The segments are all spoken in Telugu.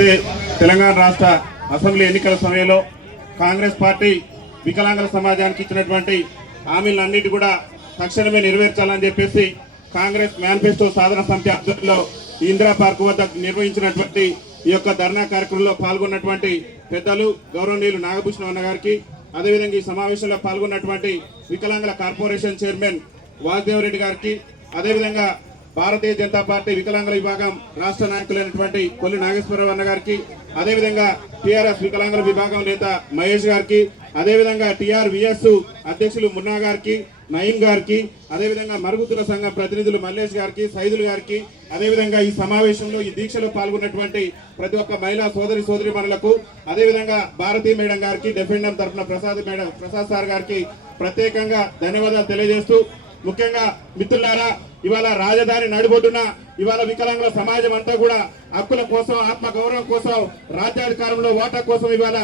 ఏదైతే తెలంగాణ రాష్ట్ర అసెంబ్లీ ఎన్నికల సమయంలో కాంగ్రెస్ పార్టీ వికలాంగుల సమాజానికి ఇచ్చినటువంటి హామీలన్నిటి కూడా తక్షణమే నెరవేర్చాలని చెప్పేసి కాంగ్రెస్ మేనిఫెస్టో సాధన సమితి ఆధ్వర్యంలో ఇందిరా పార్క్ వద్ద నిర్వహించినటువంటి ఈ యొక్క ధర్నా కార్యక్రమంలో పాల్గొన్నటువంటి పెద్దలు గౌరవనీయులు నాగభూషణం అన్న గారికి, అదేవిధంగా ఈ సమావేశంలో పాల్గొన్నటువంటి వికలాంగుల కార్పొరేషన్ చైర్మన్ వాసుదేవరెడ్డి గారికి, అదేవిధంగా భారతీయ జనతా పార్టీ వికలాంగుల విభాగం రాష్ట్ర నాయకులైనటువంటి కొల్లి నాగేశ్వరరావు అన్న గారికి, అదేవిధంగా టీఆర్ఎస్ వికలాంగుల విభాగం నేత మహేష్ గారికి, అదేవిధంగా టీఆర్వీఎస్ అధ్యక్షులు మున్నా గారికి, నయీం గారికి, అదేవిధంగా మరుగుతుల సంఘం ప్రతినిధులు మల్లేష్ గారికి, సైదులు గారికి, అదేవిధంగా ఈ సమావేశంలో ఈ దీక్షలో పాల్గొన్నటువంటి ప్రతి ఒక్క మహిళా సోదరిమణులకు, అదేవిధంగా భారతీ మేడం గారికి, డెఫెండం తరఫున ప్రసాద్ సార్ గారికి ప్రత్యేకంగా ధన్యవాదాలు తెలియజేస్తూ, ముఖ్యంగా మిత్రులారా, ఇవాళ రాజధాని నడిబొడ్డున ఇవాళ వికలాంగుల సమాజం అంతా కూడా హక్కుల కోసం, ఆత్మ గౌరవం కోసం, రాజ్యాధికారంలో ఓటా కోసం ఇవాళ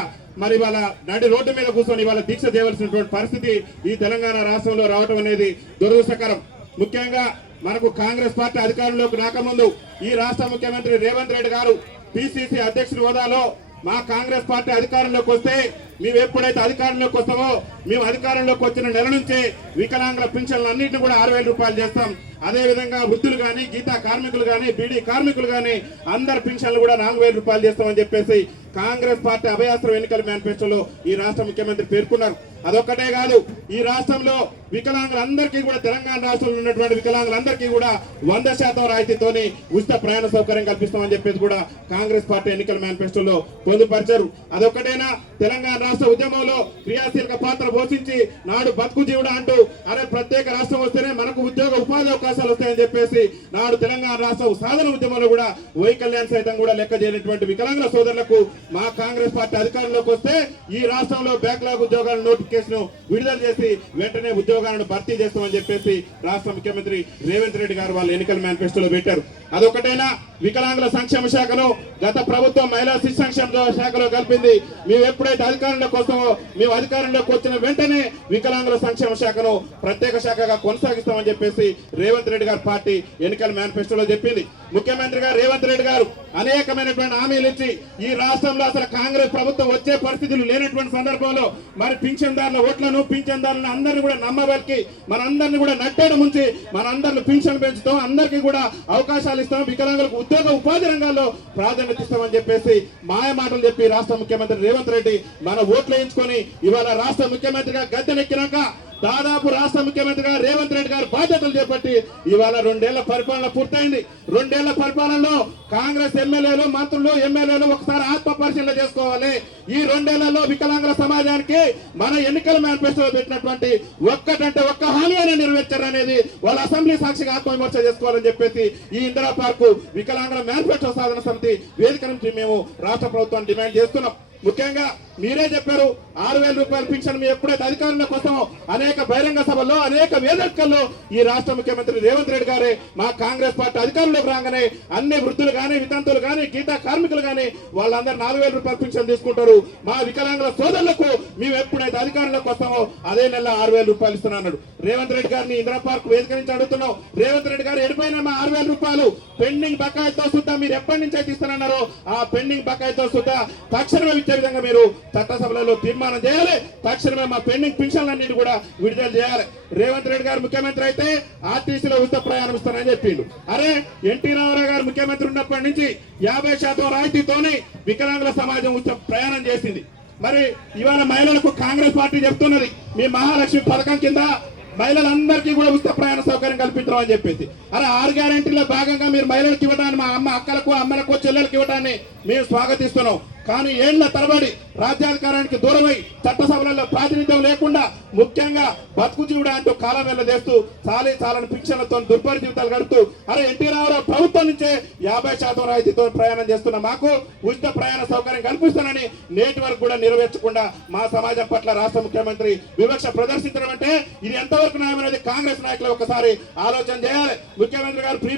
నడి రోడ్డు మీద కూర్చొని ఇవాళ దీక్ష చేయవలసినటువంటి పరిస్థితి ఈ తెలంగాణ రాష్ట్రంలో రావడం అనేది దురదృష్టకరం. ముఖ్యంగా మనకు కాంగ్రెస్ పార్టీ అధికారంలోకి రాకముందు ఈ రాష్ట్ర ముఖ్యమంత్రి రేవంత్ రెడ్డి గారు పిసిసి అధ్యక్షుడి హోదాలో మా కాంగ్రెస్ పార్టీ అధికారంలోకి వస్తే మేము ఎప్పుడైతే అధికారంలోకి వస్తామో మేము అధికారంలోకి వచ్చిన నెల నుంచే వికలాంగుల పింఛన్లు అన్నింటినీ కూడా 6,000 రూపాయలు చేస్తాం. అదేవిధంగా వృద్ధులు కానీ, గీతా కార్మికులు కానీ, బీడీ కార్మికులు కానీ అందరి పింఛన్లు కూడా 4,000 రూపాయలు చేస్తామని చెప్పేసి కాంగ్రెస్ పార్టీ అభయాస్త్రం ఎన్నికల మేనిఫెస్టోలో ఈ రాష్ట్ర ముఖ్యమంత్రి పేర్కొన్నారు. అదొక్కటే కాదు, ఈ రాష్ట్రంలో వికలాంగులందరికీ కూడా, తెలంగాణ రాష్ట్రంలో ఉన్నటువంటి వికలాంగులందరికీ కూడా 100% రాయితీతోని ఉచిత ప్రయాణ సౌకర్యం కల్పిస్తామని చెప్పేసి కూడా కాంగ్రెస్ పార్టీ ఎన్నికల మేనిఫెస్టోలో పొందుపరిచారు. అదొక్కటేనా, తెలంగాణ రాష్ట్ర ఉద్యమంలో క్రియాశీలక పాత్ర పోషించి నాడు బతుకు జీవుడా అంటూ అరే ప్రత్యేక రాష్ట్రం వస్తేనే మనకు ఉద్యోగ ఉపాధి అవకాశాలు వస్తాయని చెప్పేసి నాడు తెలంగాణ రాష్ట్ర సాధన ఉద్యమంలో కూడా వైకల్యాన్ని సైతం కూడా లెక్క చేయనటువంటి వికలాంగుల సోదరులకు మా కాంగ్రెస్ పార్టీ అధికారంలోకి వస్తే ఈ రాష్ట్రంలో బ్యాక్లాగ్ ఉద్యోగాల నోటిఫికేషన్ విడుదల చేసి వెంటనే ఉద్యోగాలను భర్తీ చేస్తామని చెప్పేసి రాష్ట్ర ముఖ్యమంత్రి రేవంత్ రెడ్డి గారు వాళ్ళ ఎన్నికల మేనిఫెస్టోలో పెట్టారు. అదొకటైనా, వికలాంగుల సంక్షేమ శాఖను గత ప్రభుత్వం మహిళా శిశు సంక్షేమ శాఖలో కలిపింది. మేము ఎప్పుడైతే అధికారంలోకి వస్తామో మేము అధికారంలోకి వచ్చిన వెంటనే వికలాంగుల సంక్షేమ శాఖను ప్రత్యేక శాఖగా కొనసాగిస్తామని చెప్పేసి రేవంత్ రెడ్డి గారి పార్టీ ఎన్నికల మేనిఫెస్టోలో చెప్పింది. ముఖ్యమంత్రి గారు రేవంత్ రెడ్డి గారు అనేకమైనటువంటి హామీలు ఇచ్చి ఈ రాష్ట్రంలో అసలు కాంగ్రెస్ ప్రభుత్వం వచ్చే పరిస్థితులు లేనటువంటి సందర్భంలో మరి పింఛన్దారుల ఓట్లను, పింఛన్దారులను అందరినీ కూడా నమ్మబలికి మనందరినీ కూడా నట్టేడు ముంచి మనందరిని పింఛన్ పెంచుతాం, అందరికీ కూడా అవకాశాలు ఇస్తాం, వికలాంగులకు ఉద్యోగ ఉపాధి రంగాల్లో ప్రాధాన్యత ఇస్తామని చెప్పేసి మాయ మాటలు చెప్పి రాష్ట్ర ముఖ్యమంత్రి రేవంత్ రెడ్డి మన ఓట్లు వేయించుకొని ఇవాళ రాష్ట్ర ముఖ్యమంత్రిగా గద్దెనెక్కినాక దాదాపు రాష్ట్ర ముఖ్యమంత్రిగా రేవంత్ రెడ్డి గారు బాధ్యతలు చేపట్టి ఇవాళ 2 ఏళ్ల పరిపాలన పూర్తయింది. 2 ఏళ్ల పరిపాలనలో కాంగ్రెస్ ఎమ్మెల్యేలు, మంత్రులు, ఎమ్మెల్యేలు ఒకసారి ఆత్మ పరిశీలన చేసుకోవాలి. ఈ 2 ఏళ్లలో వికలాంగుల సమాజానికి మన ఎన్నికల మేనిఫెస్టోలో పెట్టినటువంటి ఒక్క హామీ అయినా నెరవేర్చారనేది వాళ్ళ అసెంబ్లీ సాక్షిగా ఆత్మవిమర్శ చేసుకోవాలని చెప్పేసి ఈ ఇందిరా పార్కు వికలాంగుల మేనిఫెస్టో సాధన సమితి వేదిక నుంచి మేము రాష్ట్ర ప్రభుత్వాన్ని డిమాండ్ చేస్తున్నాం. ముఖ్యంగా మీరే చెప్పారు 6,000 రూపాయల పింఛన్ మీ ఎప్పుడైతే అధికారంలోకి వస్తామో అనేక బహిరంగ సభల్లో, అనేక వేదికల్లో ఈ రాష్ట్ర ముఖ్యమంత్రి రేవంత్ రెడ్డి గారే మా కాంగ్రెస్ పార్టీ అధికారంలోకి రాగానే అన్ని వృద్ధులు కానీ, వితంతువులు కానీ, గీతా కార్మికులు కానీ వాళ్ళందరూ 4,000 రూపాయల పింఛన్ తీసుకుంటారు. మా వికలాంగుల సోదరులకు మేము ఎప్పుడైతే అధికారంలోకి వస్తామో అదే నెల 6,000 రూపాయలు ఇస్తున్నాడు. రేవంత్ రెడ్డి గారిని ఇందిరా పార్క్ వేదిక నుంచి అడుగుతున్నాం, రేవంత్ రెడ్డి గారు ఎడిపోయిన మా 6,000 రూపాయలు పెండింగ్ బకాయితో సుద్ధా మీరు ఎప్పటి నుంచి అయితే ఇస్తున్నారో ఆ పెండింగ్ బకాయితో సుద్ధా తక్షణమే ఇచ్చే విధంగా మీరు చట్టసభలలో తీర్మానం చేయాలి. తక్షణమే మా పెండింగ్ పింఛన్లన్నింటినీ కూడా విడుదల చేయాలి. రేవంత్ రెడ్డి గారు ముఖ్యమంత్రి అయితే ఆర్టీసీలో ఉచిత ప్రయాణం ఇస్తానని చెప్పిండు. అరే ఎన్టీ రామారావు గారు ముఖ్యమంత్రి ఉన్నప్పటి నుంచి 50% రాయితీతోనే వికలాంగుల సమాజం ఉచిత ప్రయాణం చేసింది. మరి ఇవాళ మహిళలకు కాంగ్రెస్ పార్టీ చెప్తున్నది మీ మహాలక్ష్మి పథకం కింద మహిళలందరికీ కూడా ఉచిత ప్రయాణ సౌకర్యం కల్పించడం అని చెప్పేసి. అరే 6 గ్యారెంటీలో భాగంగా మీరు మహిళలకు ఇవ్వడాన్ని, మా అక్కలకు, అమ్మలకు, చెల్లెలకు ఇవ్వడాన్ని మేము స్వాగతిస్తున్నాం. కానీ ఏళ్ల తరబడి రాజ్యాధికారానికి దూరమై చట్టసభలలో ప్రాతినిధ్యం లేకుండా ముఖ్యంగా బతుకు జీవుడా అంటూ కాలం వెళ్ళదేస్తూ చాలని పింఛన్లతో దుర్భర జీవితాలు గడుపుతూ అరే ఎన్టీ రామారావు ప్రభుత్వం నుంచే 50% రాయితీతో ప్రయాణం చేస్తున్న మాకు ఉచిత ప్రయాణ సౌకర్యం కల్పిస్తానని నేటి వరకు కూడా నెరవేర్చకుండా మా సమాజం పట్ల రాష్ట్ర ముఖ్యమంత్రి వివక్ష ప్రదర్శించడం అంటే ఇది ఎంతవరకు న్యాయం అనేది కాంగ్రెస్ నాయకులు ఒకసారి ఆలోచన చేయాలి. ముఖ్యమంత్రి గారు ఫ్రీ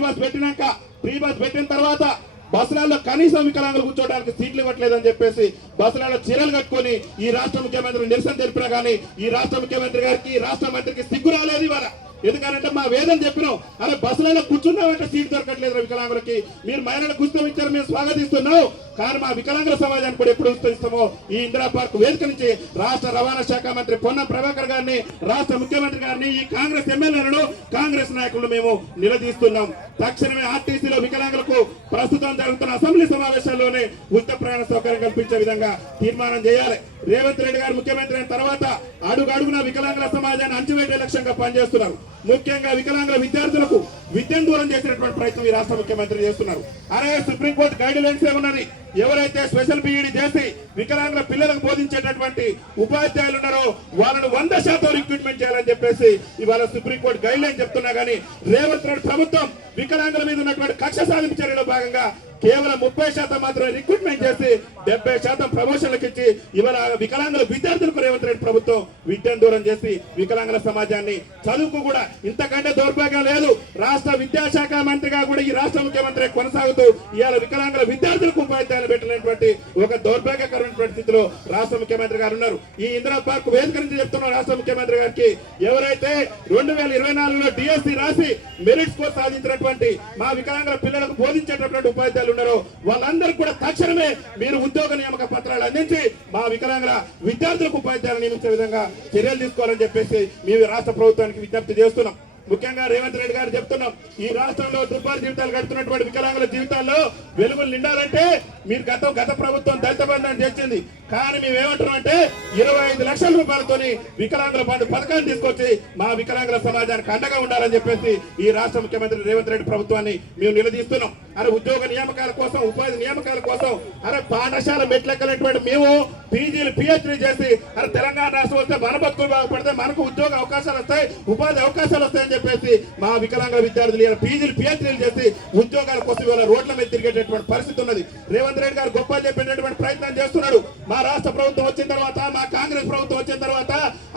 బస్ పెట్టిన తర్వాత బస్సులలో కనీసం వికలాంగులు కూర్చోవడానికి సీట్లు ఇవ్వట్లేదని చెప్పేసి బస్సులలో చీరలు కట్టుకొని ఈ రాష్ట్ర ముఖ్యమంత్రి నిరసన తెలిపినా కానీ ఈ రాష్ట్ర ముఖ్యమంత్రి గారికి, ఈ రాష్ట్ర మంత్రికి సిగ్గు రాలేదు. ఇవాళ ఎందుకంటే మా వేదన చెప్పినాం, అరే బస్సులలో కూర్చున్నామంటే సీట్ దొరకట్లేదు వికలాంగులకి, మీరు మహిళలకు ఉచితం ఇచ్చారు, మేము స్వాగతిస్తున్నాం, కానీ మా వికలాంగుల సమాజానికి కూడా ఎప్పుడు ఉచితం ఈ ఇందిరా పార్క్ వేదిక నుంచి రాష్ట్ర రవాణా శాఖ మంత్రి పొన్నం ప్రభాకర్ గారిని, రాష్ట్ర ముఖ్యమంత్రి గారిని, ఈ కాంగ్రెస్ ఎమ్మెల్యేలను, కాంగ్రెస్ నాయకులను మేము నిలదీస్తున్నాం. తక్షణమే ఆర్టీసీలో వికలాంగులకు ప్రస్తుతం జరుగుతున్న అసెంబ్లీ సమావేశాల్లోనే ఉచిత ప్రయాణ సౌకర్యం కల్పించే విధంగా తీర్మానం చేయాలి. రేవంత్ రెడ్డి గారు ముఖ్యమంత్రి అయిన తర్వాత అడుగడుగున వికలాంగుల సమాజాన్ని అంచువేటే లక్ష్యంగా పనిచేస్తున్నారు. ముఖ్యంగా వికలాంగుల విద్యార్థులకు విద్యను దూరం చేసినటువంటి ప్రయత్నం ఈ రాష్ట్ర ముఖ్యమంత్రి చేస్తున్నారు. అరే సుప్రీంకోర్టు గైడ్ లైన్స్ ఏమున్నది, ఎవరైతే స్పెషల్ బీఈడి చేసి వికలాంగుల పిల్లలకు బోధించేటటువంటి ఉపాధ్యాయులు ఉన్నారో వాళ్ళను 100% రిక్రూట్మెంట్ చేయాలని చెప్పేసి ఇవాళ సుప్రీంకోర్టు గైడ్ లైన్ చెప్తున్నా కానీ రేవంత్ రెడ్డి ప్రభుత్వం వికలాంగుల మీద ఉన్నటువంటి కక్ష సాధింపు చర్యలో భాగంగా కేవలం 30% మాత్రమే రిక్రూట్మెంట్ చేసి 70% ప్రమోషన్లకు ఇచ్చి ఇవాళ వికలాంగుల విద్యార్థులకు రేవంత్ రెడ్డి ప్రభుత్వం విద్యను దూరం చేసి వికలాంగుల సమాజాన్ని చదువుకు కూడా ఇంతకంటే దౌర్భాగ్యం లేదు. రాష్ట్ర విద్యాశాఖ మంత్రిగా కూడా ఈ రాష్ట్ర ముఖ్యమంత్రి కొనసాగుతూ ఇవాళ వికలాంగుల విద్యార్థులకు ఉపాధ్యాయులు పెట్టినటువంటి ఒక దౌర్భాగ్యకరమైనటువంటి స్థితిలో రాష్ట్ర ముఖ్యమంత్రి గారు ఉన్నారు. ఈ ఇందిరా పార్క్ వేదిక నుంచి చెప్తున్న రాష్ట్ర ముఖ్యమంత్రి గారికి, ఎవరైతే 2024లో డిఎస్సి రాసి మెరిట్ స్కోర్ సాధించినటువంటి మా వికలాంగుల పిల్లలకు బోధించేటటువంటి ఉపాధ్యాయులు ఉన్నారో వాళ్ళందరూ కూడా తక్షణమే మీరు ఉద్యోగ నియామక పత్రాలు అందించి మా వికలాంగుల విద్యార్థులకు ఉపాధ్యాయులు నియమించే విధంగా చర్యలు తీసుకోవాలని చెప్పేసి మేము రాష్ట్ర ప్రభుత్వానికి విజ్ఞప్తి చేస్తున్నాం. ముఖ్యంగా రేవంత్ రెడ్డి గారు చెప్తున్నాం, ఈ రాష్ట్రంలో దుర్భర జీవితాలు గడుపుతున్నటువంటి వికలాంగుల జీవితాల్లో వెలుగులు నిండాలంటే మీరు గత ప్రభుత్వం దళిత బంధాన్ని తెచ్చింది, కానీ మేము ఏమంటున్నాం అంటే 25 లక్షల రూపాయలతోని వికలాంగుల బంధు పథకాన్ని తీసుకొచ్చి మా వికలాంగుల సమాజానికి అండగా ఉండాలని చెప్పేసి ఈ రాష్ట్ర ముఖ్యమంత్రి రేవంత్ రెడ్డి ప్రభుత్వాన్ని మేము నిలదీస్తున్నాం. అరే ఉద్యోగ నియామకాల కోసం, ఉపాధి నియామకాల కోసం, అరే పాఠశాల మెట్లెక్కలేటువంటి మేము పీజీలు పిహెచ్డీ చేసి అరే తెలంగాణ రాష్ట్రం వస్తే మన బతుకులు బాగుపడితే మనకు ఉద్యోగ అవకాశాలు వస్తాయి, ఉపాధి అవకాశాలు వస్తాయని చెప్పేసి మా వికలాంగుల విద్యార్థులు ఇలా పీజీలు పిహెచ్డీలు చేసి ఉద్యోగాల కోసం ఇవాళ రోడ్ల మీద తిరిగేటటువంటి పరిస్థితి ఉన్నది. రేవంత్ రెడ్డి గారు గొప్ప చెప్పేటటువంటి ప్రయత్నం చేస్తున్నాడు. మా రాష్ట్ర ప్రభుత్వం వచ్చిన తర్వాత, మా కాంగ్రెస్ ప్రభుత్వం వచ్చిన తర్వాత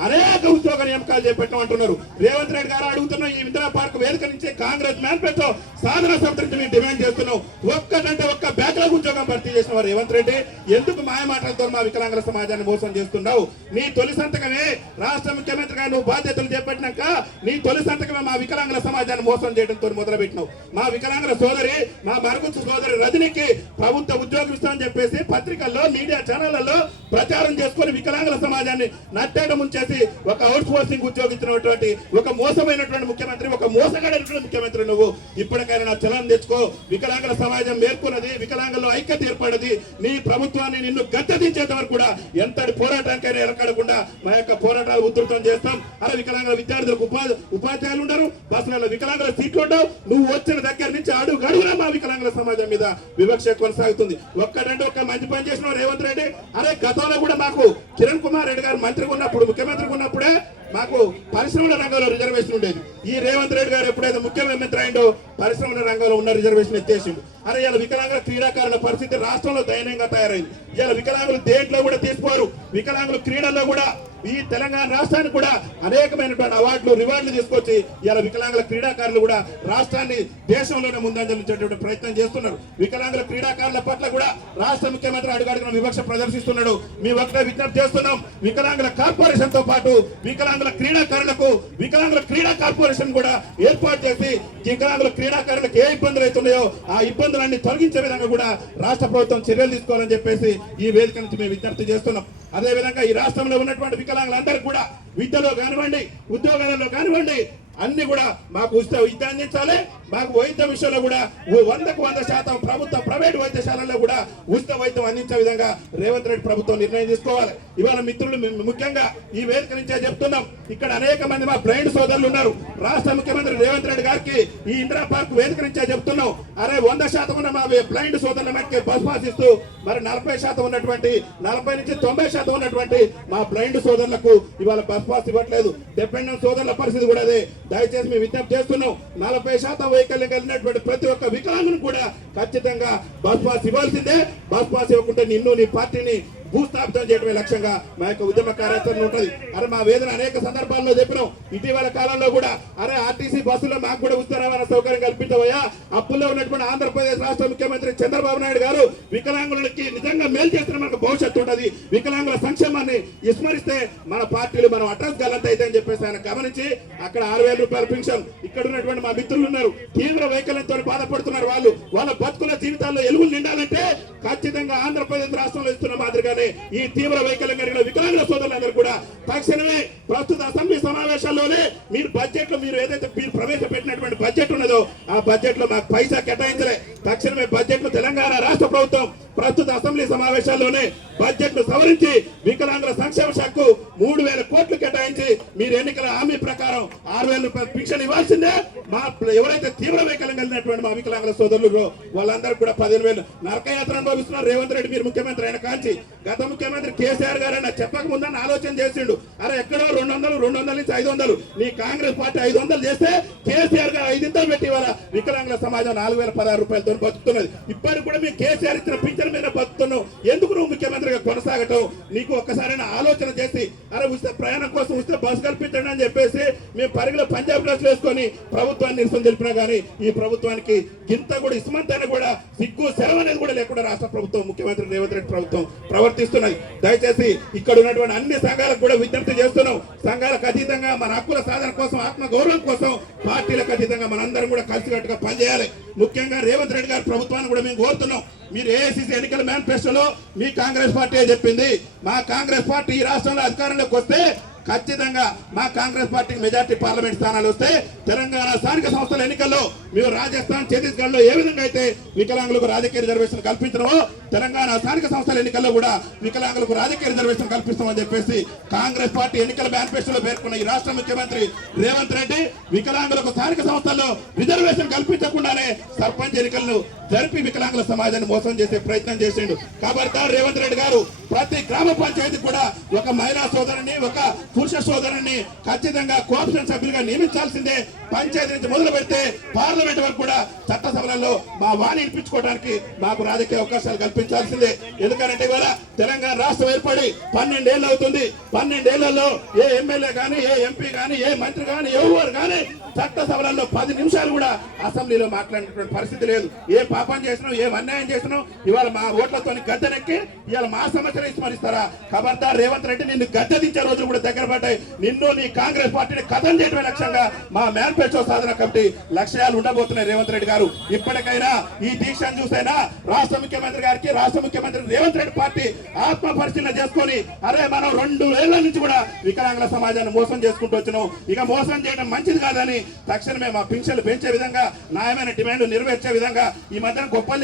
అనేక ఉద్యోగ నియామకాలు చేపట్టాం అంటున్నారు. రేవంత్ రెడ్డి గారు అడుగుతున్న ఈ ఇందిరా పార్క్ వేదిక నుంచి కాంగ్రెస్ మేనిఫెస్టో సాధన సంతరించి మేము డిమాండ్ చేస్తున్నాం. ఒక్కటంటే ఒక్క బ్యాక్లాగ్ ఉద్యోగం భర్తీ చేసిన వారు రేవంత్ రెడ్డి ఎందుకు మాయ మాటలతో మా వికలాంగుల సమాజాన్ని మోసం చేస్తున్నావు? నీ తొలి సంతకమే రాష్ట్ర ముఖ్యమంత్రిగా నువ్వు బాధ్యతలు చేపట్టినాక నీ తొలి సంతకమే మా వికలాంగుల సమాజాన్ని మోసం చేయడంతో మొదలుపెట్టినావు. మా వికలాంగుల సోదరి, మా మరుగుచ్చు సోదరి రజనికి ప్రభుత్వ ఉద్యోగం ఇస్తామని చెప్పేసి పత్రికల్లో, మీడియా ఛానళ్లలో ప్రచారం చేసుకుని వికలాంగుల సమాజాన్ని నట్టేట ముంచేసి ఒక అవుట్ సోర్సింగ్ ఉద్యోగించినటువంటి ఒక మోసమైనటువంటి ముఖ్యమంత్రి, ఒక మోసగాడైనటువంటి ముఖ్యమంత్రి నువ్వు. ఇప్పటికైనా నా చలనం తెచ్చుకో. వికలాంగుల సమాజం మేర్కొన్నది, వికలాంగుల్లో ఐక్యత ఏర్పడది. నీ ప్రభుత్వాన్ని నిన్ను గద్దెదించేంత వరకు కూడా ఎంతటి పోరాటానికైనా ఎరకడకుండా మా యొక్క పోరాటాలు ఉధృతం చేస్తాం. అలా వికలాంగుల విద్యార్థులకు ఉపాధ్యాయులు ఉండరు, బస్సులలో వికలాంగుల సీట్లు ఉండవు. నువ్వు వచ్చిన దగ్గర నుంచి అడుగునా మా వికలాంగుల సమాజం మీద వివక్ష కొనసాగుతుంది. ఒక్కటంటే ఒక్క మంచి పని చేసిన రేవంత్ రెడ్డి. అరే గతంలో కూడా మాకు కిరణ్ కుమార్ రెడ్డి గారు మంత్రిగా ఉన్నప్పుడు, ముఖ్యమంత్రిగా ఉన్నప్పుడే మాకు పరిశ్రమల రంగంలో రిజర్వేషన్ ఉండేది. ఈ రేవంత్ రెడ్డి గారు ఎప్పుడైతే ముఖ్యమంత్రి అయిందో పరిశ్రమల రంగంలో ఉన్న రిజర్వేషన్ ఎత్తేసిండు. అరే ఇలా వికలాంగుల క్రీడాకారుల పరిస్థితి రాష్ట్రంలో దయనీయంగా తయారైంది. ఇలా వికలాంగులు దేంట్లో కూడా తీసుకోరు. వికలాంగులు క్రీడల్లో కూడా ఈ తెలంగాణ రాష్ట్రానికి కూడా అనేకమైనటువంటి అవార్డులు, రివార్డులు తీసుకొచ్చి ఇలా వికలాంగుల క్రీడాకారులు కూడా రాష్ట్రాన్ని దేశంలోనే ముందంజలించేటువంటి ప్రయత్నం చేస్తున్నారు. వికలాంగుల క్రీడాకారుల పట్ల కూడా రాష్ట్ర ముఖ్యమంత్రి అడుగడుగున వివక్ష ప్రదర్శిస్తున్నాడు. మీ ఒకటే విజ్ఞప్తి చేస్తున్నాం, వికలాంగుల కార్పొరేషన్ తో పాటు వికలాంగుల క్రీడాకారులకు వికలాంగుల క్రీడా కార్పొరేషన్ కూడా ఏర్పాటు చేసి వికలాంగుల క్రీడాకారులకు ఏ ఇబ్బందులు అవుతున్నాయో ఆ ఇబ్బందులన్నీ తొలగించే విధంగా కూడా రాష్ట్ర ప్రభుత్వం చర్యలు తీసుకోవాలని చెప్పేసి ఈ వేదిక నుంచి మేము విజ్ఞప్తి చేస్తున్నాం. అదే విధంగా ఈ రాష్ట్రంలో ఉన్నటువంటి వికలాంగులందరూ కూడా విద్యలో కానివ్వండి, ఉద్యోగాలలో కానివ్వండి, అన్ని కూడా మాకు ఉచిత విద్య అందించాలి. మాకు వైద్య విషయంలో కూడా 100% ప్రభుత్వ ప్రైవేట్ వైద్యశాలల్లో కూడా ఉచిత వైద్యం అందించే విధంగా రేవంత్ రెడ్డి ప్రభుత్వం నిర్ణయం తీసుకోవాలి. ఇవాళ మిత్రులు ముఖ్యంగా ఈ వేదిక నుంచే చెప్తున్నాం, ఇక్కడ అనేక మంది మా బ్లైండ్ సోదరులు ఉన్నారు. రాష్ట్ర ముఖ్యమంత్రి రేవంత్ రెడ్డి గారికి ఈ ఇందిరా పార్క్ వేదిక నుంచే చెప్తున్నాం, అరే 100% ఉన్న మా బ్లైండ్ సోదరుల మధ్య బస్ పాస్ ఇస్తూ మరి 40% ఉన్నటువంటి 40 నుంచి 90% ఉన్నటువంటి మా బ్లైండ్ సోదరులకు ఇవాళ బస్ పాస్ ఇవ్వట్లేదు. డిపెండెంట్ సోదరుల పరిస్థితి కూడా అదే. దయచేసి మేము విజ్ఞప్తి చేస్తున్నాం, 40% వైకల్యం కలిగినటువంటి ప్రతి ఒక్క వికలాంగుని కూడా ఖచ్చితంగా బస్ పాస్ ఇవ్వాల్సిందే. బస్ పాస్ ఇవ్వకుంటే నిన్ను, నీ పార్టీని భూస్థాపితం చేయడమే లక్ష్యంగా మా యొక్క ఉద్యమ కార్యాచరణ ఉంటుంది. అరే మా వేదన అనేక సందర్భాల్లో చెప్పినాం. ఇటీవల కాలంలో కూడా అరే ఆర్టీసీ బస్సులో మాకు కూడా ఉచిత రవాణా సౌకర్యం కల్పించవయ్యా. అప్పుల్లో ఉన్నటువంటి ఆంధ్రప్రదేశ్ రాష్ట్ర ముఖ్యమంత్రి చంద్రబాబు నాయుడు గారు వికలాంగులకి నిజంగా మేలు చేస్తున్న మనకు భవిష్యత్తు ఉంటుంది, వికలాంగుల సంక్షేమాన్ని విస్మరిస్తే మన పార్టీలు మనం అడ్రస్ గలంత అయితే అని చెప్పేసి ఆయన గమనించి అక్కడ 6,000 రూపాయల పెన్షన్. ఇక్కడ ఉన్నటువంటి మా మిత్రులు ఉన్నారు, తీవ్ర వైకల్యంతో బాధపడుతున్నారు. వాళ్ళ బతుకుల జీవితాల్లో ఎలుగులు నిండాలంటే ఖచ్చితంగా ఆంధ్రప్రదేశ్ రాష్ట్రంలో ఇస్తున్న మాదిరిగానే ఈ తీవ్ర వైకల్యం కలిగిన వికలాంగుల సోదరులందరూ కూడా తక్షణమే ప్రస్తుత అసెంబ్లీ సమావేశాల్లోనే మీరు బడ్జెట్ లో మీరు ఏదైతే మీరు ప్రవేశపెట్టినటువంటి బడ్జెట్ ఉన్నదో ఆ బడ్జెట్ లో మాకు పైసా కేటాయించలే. తక్షణమే బడ్జెట్ లో తెలంగాణ రాష్ట్ర ప్రభుత్వం ప్రస్తుత అసెంబ్లీ సమావేశాల్లోనే బడ్జెట్ ను సవరించి వికలాంగుల సంక్షేమ శాఖకు 3,000 కోట్లు కేటాయించి మీరు ఎన్నికల హామీ ప్రకారం 6,000 రూపాయల పింఛన్ ఇవ్వాల్సిందే. మా ఎవరైతే తీవ్ర వైకల్యం కలిగినటువంటి మా వికలాంగుల సోదరులు వాళ్ళందరూ కూడా 15,000 నరకయాత్ర అనుభవిస్తున్నారు. రేవంత్ రెడ్డి మీరు ముఖ్యమంత్రి అయిన కాంచి గత ముఖ్యమంత్రి కేసీఆర్ గారు అయినా చెప్పక ముందని ఆలోచన చేసిండు. అరే ఎక్కడో 200 నుంచి 500 నీ కాంగ్రెస్ పార్టీ 500 చేస్తే కేసీఆర్ గారు 500 పెట్టి ఇవాళ వికలాంగుల సమాజం 4,016 రూపాయలతో బతుకుతున్నది. ఇప్పటికి కూడా మీ కేసీఆర్ ఇచ్చిన పింఛన్ మీద బతుకుతున్నావు. ఎందుకు నువ్వు ముఖ్యమంత్రిగా కొనసాగటం? నీకు ఒక్కసారైనా ఆలోచన చేసి అరే ఉచిత ప్రయాణం కోసం ఉచిత బస్సు కల్పించండి అని చెప్పేసి మేము పరిగిలో పంజాబ్ డ్రెస్ వేసుకొని ప్రభుత్వాన్ని నిరసన తెలిపినా కానీ ఈ ప్రభుత్వానికి ఇంత కూడా ఇస్మంతైనా కూడా సిగ్గు సెలవు అనేది కూడా లేకుండా రాష్ట్ర ప్రభుత్వం ముఖ్యమంత్రి రేవంత్ రెడ్డి ప్రభుత్వం ప్రవర్తిస్తున్నది. దయచేసి ఇక్కడ ఉన్నటువంటి అన్ని సంఘాలకు కూడా విజ్ఞప్తి చేస్తున్నాం. సంఘాలకు అతీతంగా మన హక్కుల సాధన కోసం ఆత్మ గౌరవం కోసం పార్టీలకు అతీతంగా మనందరం కూడా కలిసికట్టుగా పనిచేయాలి. ముఖ్యంగా రేవంత్ రెడ్డి గారి ప్రభుత్వాన్ని కూడా మేము కోరుతున్నాం. మీరు ఏఐసిసి ఎన్నికల మేనిఫెస్టోలో మీ కాంగ్రెస్ పార్టీ చెప్పింది మా కాంగ్రెస్ పార్టీ ఈ రాష్ట్రంలో అధికారంలోకి వస్తే ఖచ్చితంగా మా కాంగ్రెస్ పార్టీకి మెజార్టీ పార్లమెంట్ స్థానాలు వస్తే తెలంగాణ స్థానిక సంస్థల ఎన్నికల్లో మేము రాజస్థాన్ ఛత్తీస్గఢ్ లో ఏ విధంగా అయితే వికలాంగులకు రాజకీయ రిజర్వేషన్ కల్పించడమో తెలంగాణ స్థానిక సంస్థల ఎన్నికల్లో కూడా వికలాంగులకు రాజకీయ రిజర్వేషన్ కల్పిస్తామని చెప్పేసి కాంగ్రెస్ పార్టీ ఎన్నికల మేనిఫెస్టోలో పేర్కొన్న ఈ రాష్ట్ర ముఖ్యమంత్రి రేవంత్ రెడ్డి వికలాంగులకు స్థానిక సంస్థల్లో రిజర్వేషన్ కల్పించకుండానే సర్పంచ్ ఎన్నికలను జరిపి వికలాంగుల సమాజాన్ని మోసం చేసే ప్రయత్నం చేసిండు. కాబట్టి రేవంత్ రెడ్డి గారు ప్రతి గ్రామ పంచాయతీ కూడా ఒక మహిళా సోదరుని ఒక పురుష సోదరుని ఖచ్చితంగా కోఆప్షన్ సభ్యులుగా నియమించాల్సిందే. పంచాయతీ నుంచి మొదలు పెడితే పార్లమెంట్ వరకు కూడా చట్టసభలలో మా వాణి వినిపించుకోవడానికి మాకు రాజకీయ అవకాశాలు కల్పించాల్సిందే. ఎందుకంటే ఇవాళ తెలంగాణ రాష్ట్రం ఏర్పడి 12 ఏళ్ళు అవుతుంది. 12 ఏళ్లలో ఏ ఎమ్మెల్యే కానీ ఏ ఎంపీ కానీ ఏ మంత్రి కానీ ఎవరు కానీ చట్టసభలలో 10 నిమిషాలు కూడా అసెంబ్లీలో మాట్లాడినటువంటి పరిస్థితి లేదు. ఏ పాపం చేసినాం ఏ అన్యాయం చేసినాం ఇవాళ మా ఓట్లతో గద్దెనెక్కి ఇవాళ మా సమస్యలు విస్మరిస్తారా? ఖబర్దార్ రేవంత్ రెడ్డి నిన్ను గద్దెదించే రోజులు కూడా దగ్గర పడ్డాయి. నిన్ను నీ కాంగ్రెస్ పార్టీని కథం చేయడమే లక్ష్యంగా మా మేనిఫెస్టో సాధన కమిటీ లక్ష్యాలు ఉండబోతున్నాయి. రేవంత్ రెడ్డి గారు ఇప్పటికైనా ఈ దీక్షను చూసైనా రాష్ట్ర ముఖ్యమంత్రి గారికి రాష్ట్ర ముఖ్యమంత్రి రేవంత్ రెడ్డి పార్టీ ఆత్మ పరిశీలన చేసుకొని అరే మనం 2 ఏళ్ల నుంచి కూడా వికలాంగుల సమాజాన్ని మోసం చేసుకుంటూ వచ్చినాం. ఇక మోసం చేయడం మంచిది కాదని తక్షణమే మా పింఛన్లు పెంచే విధంగా న్యాయమైన డిమాండ్ నెరవేర్చే విధంగా ఈ మధ్యన గొప్పలు